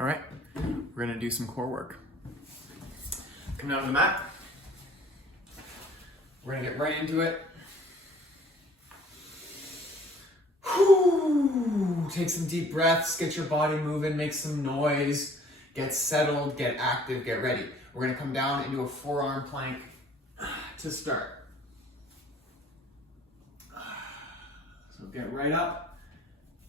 All right, we're gonna do some core work. Come down to the mat. We're gonna get right into it. Whew. Take some deep breaths, get your body moving, make some noise, get settled, get active, get ready. We're gonna come down into a forearm plank to start. So get right up.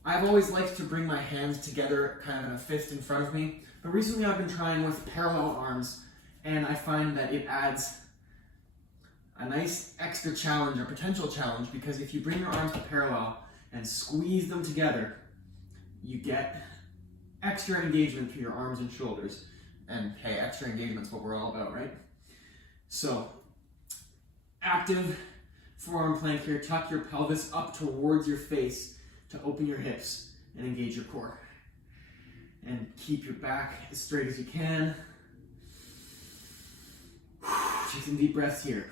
I've always liked to bring my hands together kind of in a fist in front of me, but recently I've been trying with parallel arms, and I find that it adds a nice extra challenge or potential challenge, because if you bring your arms to parallel and squeeze them together, you get extra engagement through your arms and shoulders. And hey, extra engagement's what we're all about, right? So, active forearm plank here. Tuck your pelvis up towards your face to open your hips and engage your core. And keep your back as straight as you can. Take some deep breaths here.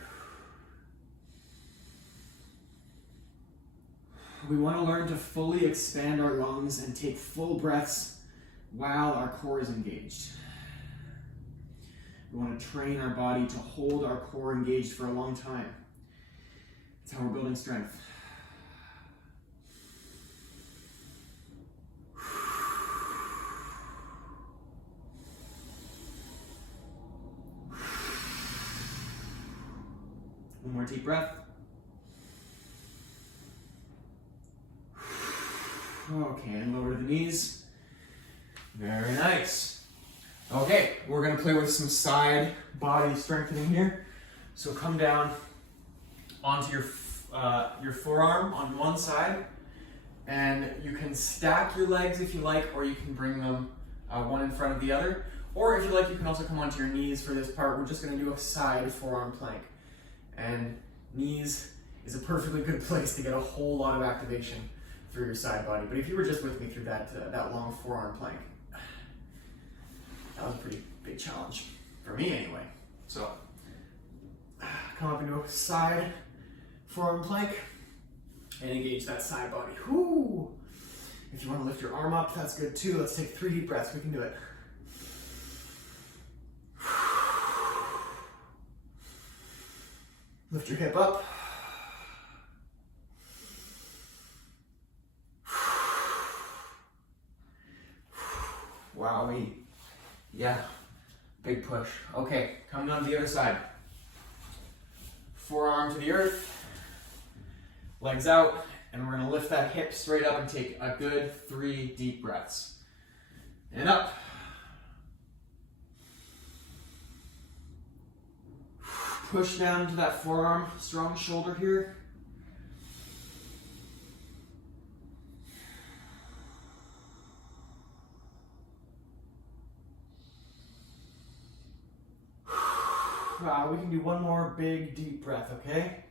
We want to learn to fully expand our lungs and take full breaths while our core is engaged. We want to train our body to hold our core engaged for a long time. That's how we're building strength. One more deep breath. Okay, and lower to the knees. Very nice. Okay, we're gonna play with some side body strengthening here. So come down onto your forearm on one side, and you can stack your legs if you like, or you can bring them one in front of the other. Or if you like, you can also come onto your knees for this part. We're just gonna do a side forearm plank. And knees is a perfectly good place to get a whole lot of activation through your side body. But if you were just with me through that long forearm plank, that was a pretty big challenge, for me anyway. So, come up into a side forearm plank and engage that side body. Whoo! If you want to lift your arm up, that's good too. Let's take 3 deep breaths, we can do it. Lift your hip up. Wowee. Yeah, big push. Okay, coming on to the other side. Forearm to the earth, legs out, and we're gonna lift that hip straight up and take a good 3 deep breaths. And up. Push down to that forearm, strong shoulder here. Wow, we can do one more big deep breath, okay?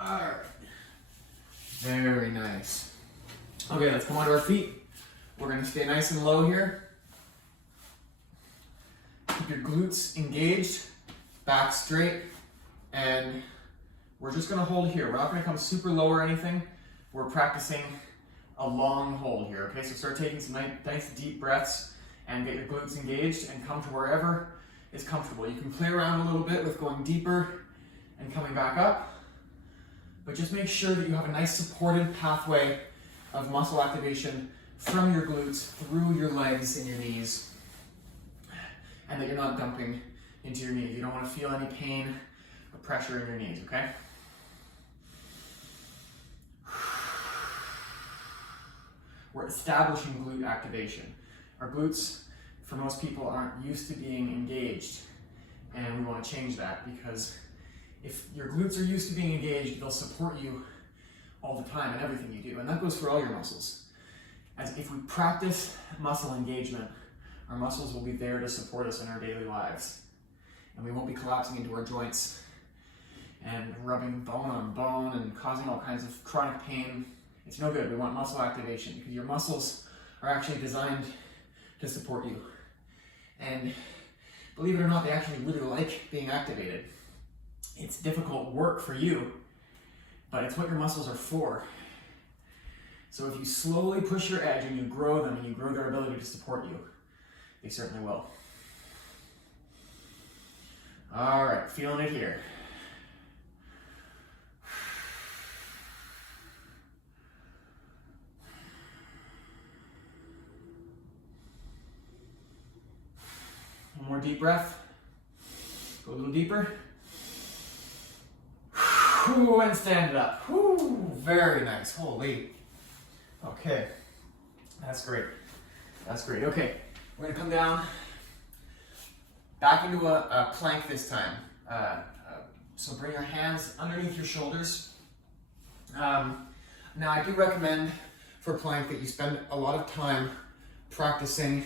All right. Very nice. Okay, let's come onto our feet. We're gonna stay nice and low here. Keep your glutes engaged, back straight, and we're just gonna hold here. We're not gonna come super low or anything. We're practicing a long hold here, okay? So start taking some nice deep breaths and get your glutes engaged and come to wherever is comfortable. You can play around a little bit with going deeper and coming back up, but just make sure that you have a nice supported pathway of muscle activation from your glutes through your legs and your knees, and that you're not dumping into your knees. You don't want to feel any pain or pressure in your knees, okay? We're establishing glute activation. Our glutes, for most people, aren't used to being engaged, and we want to change that, because if your glutes are used to being engaged, they'll support you all the time in everything you do, and that goes for all your muscles. As if we practice muscle engagement, our muscles will be there to support us in our daily lives, and we won't be collapsing into our joints and rubbing bone on bone and causing all kinds of chronic pain. It's no good. We want muscle activation, because your muscles are actually designed to support you. And believe it or not, they actually really like being activated. It's difficult work for you, but it's what your muscles are for. So if you slowly push your edge and you grow them and you grow their ability to support you, they certainly will. All right, feeling it here. One more deep breath. Go a little deeper. And stand it up. Very nice. Holy. Okay. That's great. That's great. Okay. We're going to come down back into a plank this time. So bring your hands underneath your shoulders. Now I do recommend for plank that you spend a lot of time practicing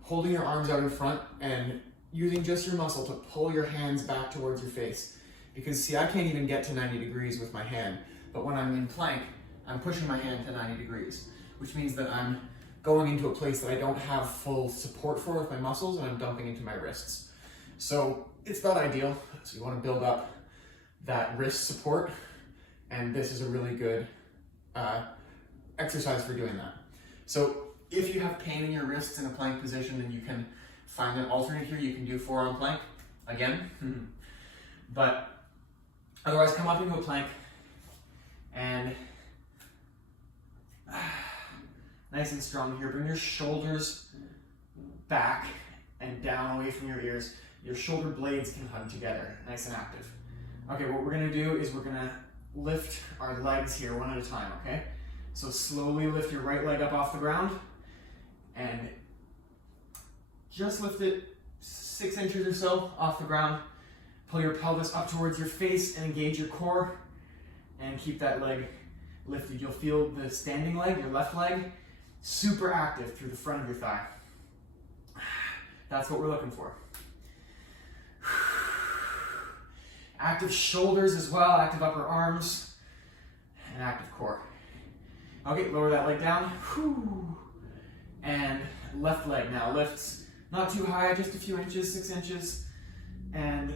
holding your arms out in front and using just your muscle to pull your hands back towards your face. Because see, I can't even get to 90 degrees with my hand, but when I'm in plank, I'm pushing my hand to 90 degrees, which means that I'm going into a place that I don't have full support for with my muscles, and I'm dumping into my wrists. So it's not ideal. So you want to build up that wrist support, and this is a really good exercise for doing that. So if you have pain in your wrists in a plank position, then you can find an alternate here. You can do forearm plank again, but otherwise come up into a plank and nice and strong here. Bring your shoulders back and down away from your ears. Your shoulder blades can hug together, nice and active. Okay, what we're gonna do is we're gonna lift our legs here one at a time, okay? So slowly lift your right leg up off the ground and just lift it 6 inches or so off the ground. Pull your pelvis up towards your face and engage your core and keep that leg lifted. You'll feel the standing leg, your left leg, super active through the front of your thigh. That's what we're looking for. Active shoulders as well, active upper arms, and active core. Okay, lower that leg down. And left leg now lifts not too high, just a few inches, 6 inches. And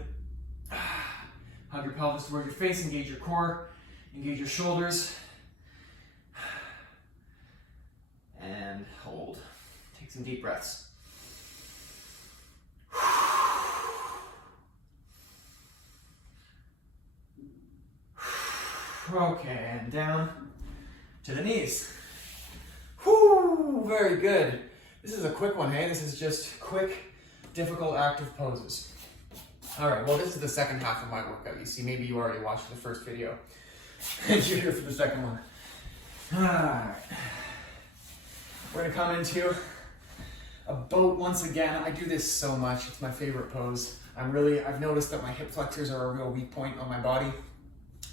hug your pelvis toward your face, engage your core, engage your shoulders. And hold. Take some deep breaths. Okay, and down to the knees. Whoo, very good. This is a quick one, hey? This is just quick, difficult, active poses. All right, well, this is the second half of my workout. You see, maybe you already watched the first video and you're here for the second one. All right. We're gonna come into a boat once again. I do this so much. It's my favorite pose. I've noticed that my hip flexors are a real weak point on my body.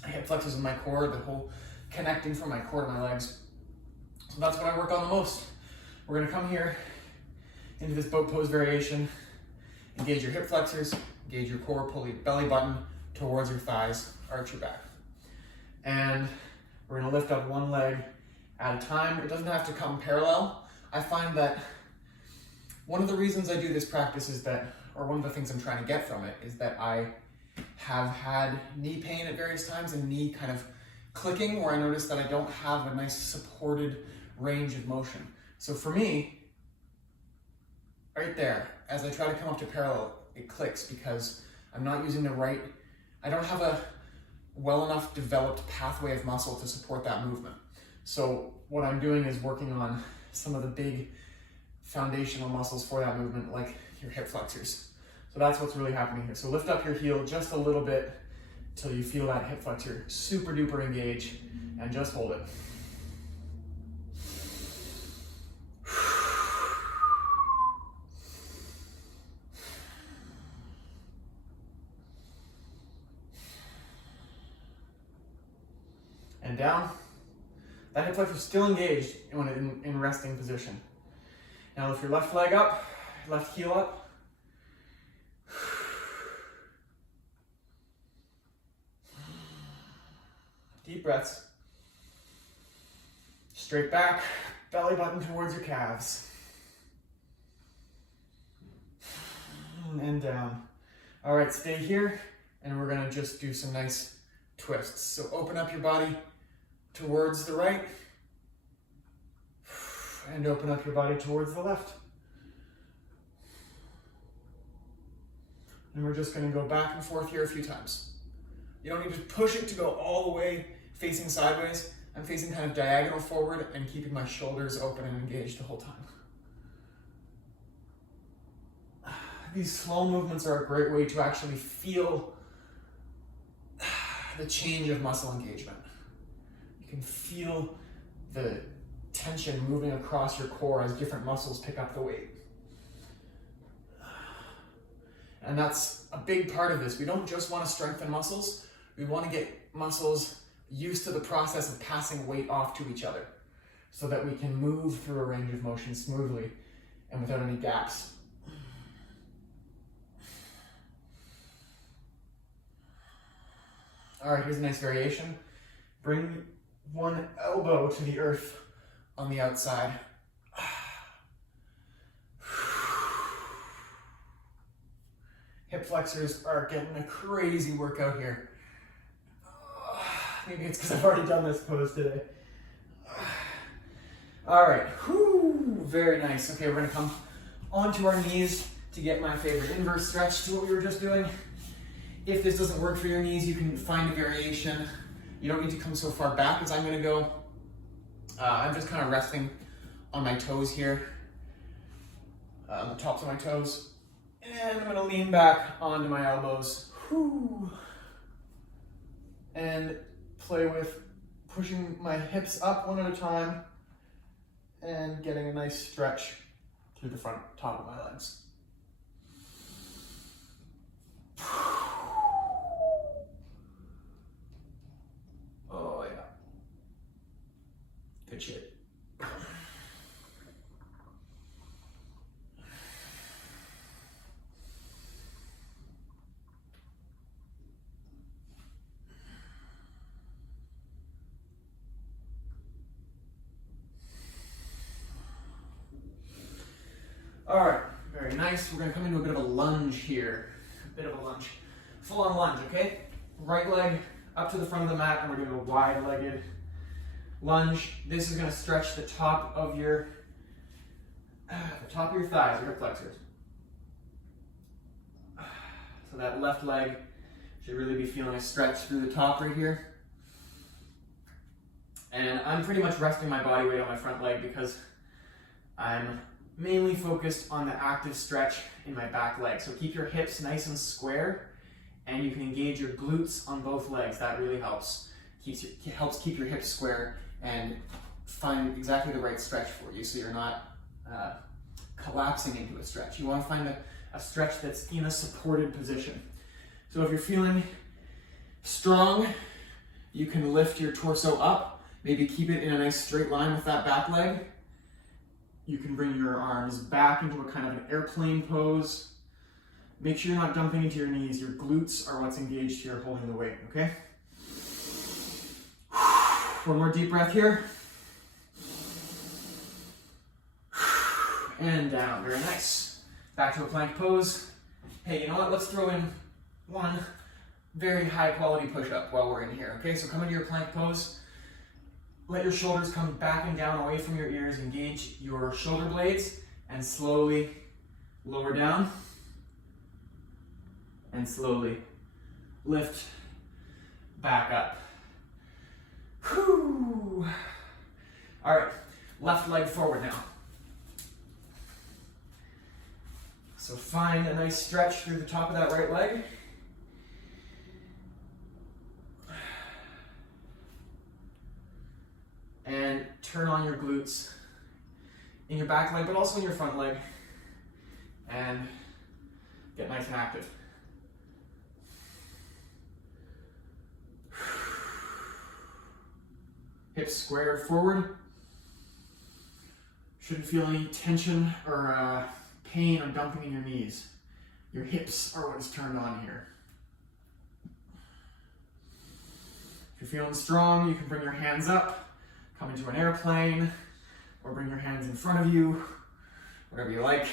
My hip flexors in my core, the whole connecting from my core to my legs. So that's what I work on the most. We're gonna come here into this boat pose variation. Engage your hip flexors, engage your core, pull your belly button towards your thighs, arch your back. And we're gonna lift up one leg at a time. It doesn't have to come parallel. I find that one of the reasons I do this practice is that, or one of the things I'm trying to get from it, is that I have had knee pain at various times and knee kind of clicking where I notice that I don't have a nice supported range of motion. So for me, right there, as I try to come up to parallel, it clicks because I'm not using I don't have a well enough developed pathway of muscle to support that movement. So what I'm doing is working on some of the big foundational muscles for that movement, like your hip flexors. So that's what's really happening here. So lift up your heel just a little bit till you feel that hip flexor super duper engage, and just hold it. And down. That hip flexor is still engaged when in resting position. Now lift your left leg up, left heel up. Deep breaths. Straight back, belly button towards your calves. And down. All right, stay here. and we're gonna just do some nice twists. So open up your body towards the right, and open up your body towards the left. And we're just gonna go back and forth here a few times. You don't need to push it to go all the way facing sideways. I'm facing kind of diagonal forward and keeping my shoulders open and engaged the whole time. These slow movements are a great way to actually feel the change of muscle engagement. You can feel the tension moving across your core as different muscles pick up the weight. And that's a big part of this. We don't just want to strengthen muscles, we want to get muscles used to the process of passing weight off to each other so that we can move through a range of motion smoothly and without any gaps. All right, here's a nice variation. Bring one elbow to the earth on the outside. Hip flexors are getting a crazy workout here. Maybe it's because I've already done this pose today. All right, whew, very nice. Okay, we're gonna come onto our knees to get my favorite inverse stretch to what we were just doing. If this doesn't work for your knees, you can find a variation. You don't need to come so far back as I'm gonna go. I'm just kind of resting on my toes here, on the tops of my toes. And I'm gonna lean back onto my elbows. Whew. And play with pushing my hips up one at a time and getting a nice stretch through the front top of my legs. Oh yeah. Good shit. All right, very nice. We're gonna come into a bit of a lunge here. A bit of a lunge. Full on lunge, okay? Right leg up to the front of the mat, and we're doing a wide-legged lunge. This is gonna stretch the top of your thighs, your hip flexors. So that left leg should really be feeling a stretch through the top right here. And I'm pretty much resting my body weight on my front leg because I'm mainly focused on the active stretch in my back leg. So keep your hips nice and square, and you can engage your glutes on both legs. That really helps. Helps keep your hips square and find exactly the right stretch for you so you're not collapsing into a stretch. You want to find a stretch that's in a supported position. So if you're feeling strong, you can lift your torso up, maybe keep it in a nice straight line with that back leg. You can bring your arms back into a kind of an airplane pose. Make sure you're not dumping into your knees. Your glutes are what's engaged here holding the weight, okay? One more deep breath here. And down, very nice. Back to a plank pose. Hey, you know what? Let's throw in one very high quality push-up while we're in here, okay? So come into your plank pose. Let your shoulders come back and down away from your ears. Engage your shoulder blades and slowly lower down. And slowly lift back up. Whew. All right, left leg forward now. So find a nice stretch through the top of that right leg. And turn on your glutes in your back leg, but also in your front leg. And get nice and active. Hips squared forward. Shouldn't feel any tension or pain or dumping in your knees. Your hips are what is turned on here. If you're feeling strong, you can bring your hands up. Come into an airplane, or bring your hands in front of you, whatever you like.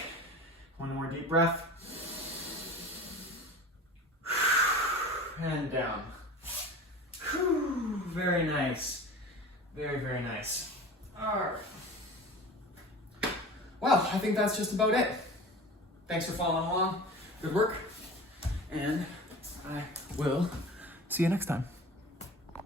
One more deep breath. and down. Whew, very nice. Very, very nice. All right. Well, I think that's just about it. Thanks for following along. Good work. And I will see you next time.